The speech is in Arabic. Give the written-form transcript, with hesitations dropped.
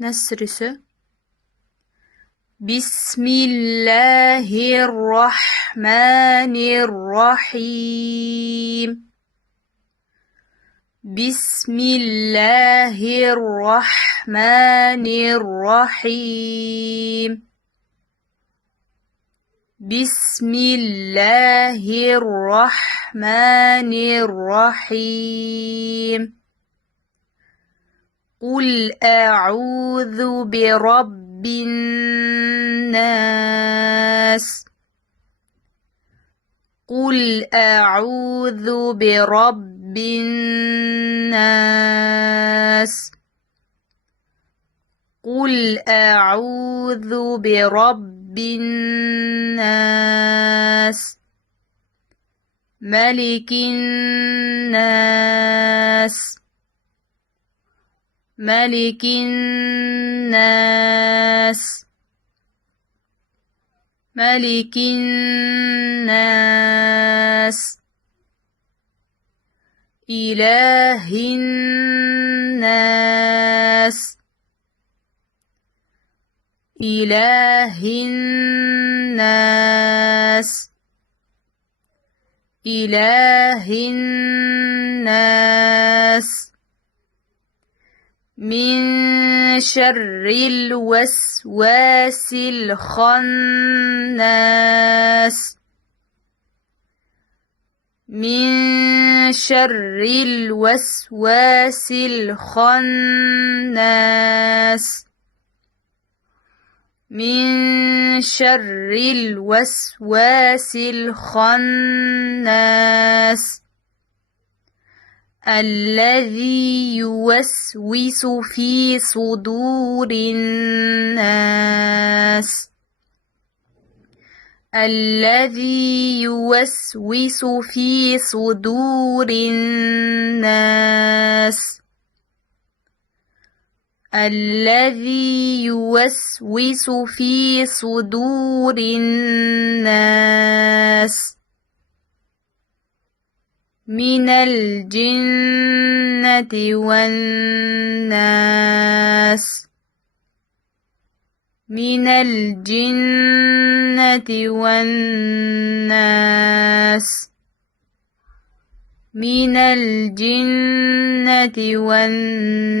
Nasrisi. Bismillahirrahmanirrahim. Bismillahirrahmanirrahim. Bismillahirrahmanirrahim. قل أعوذ برب الناس. قل أعوذ برب الناس. قل أعوذ برب الناس. ملك الناس. ملك الناس. ملك الناس. إله الناس. إله الناس. إله الناس. من شر الوسواس الخناس. من شر الوسواس الخناس. من شر الوسواس الخناس الذي يوسوس في صدور الناس. الذي يوسوس في صدور الناس. الذي يوسوس في صدور الناس من الجنة والناس. من الجنة والناس. من الجنة والناس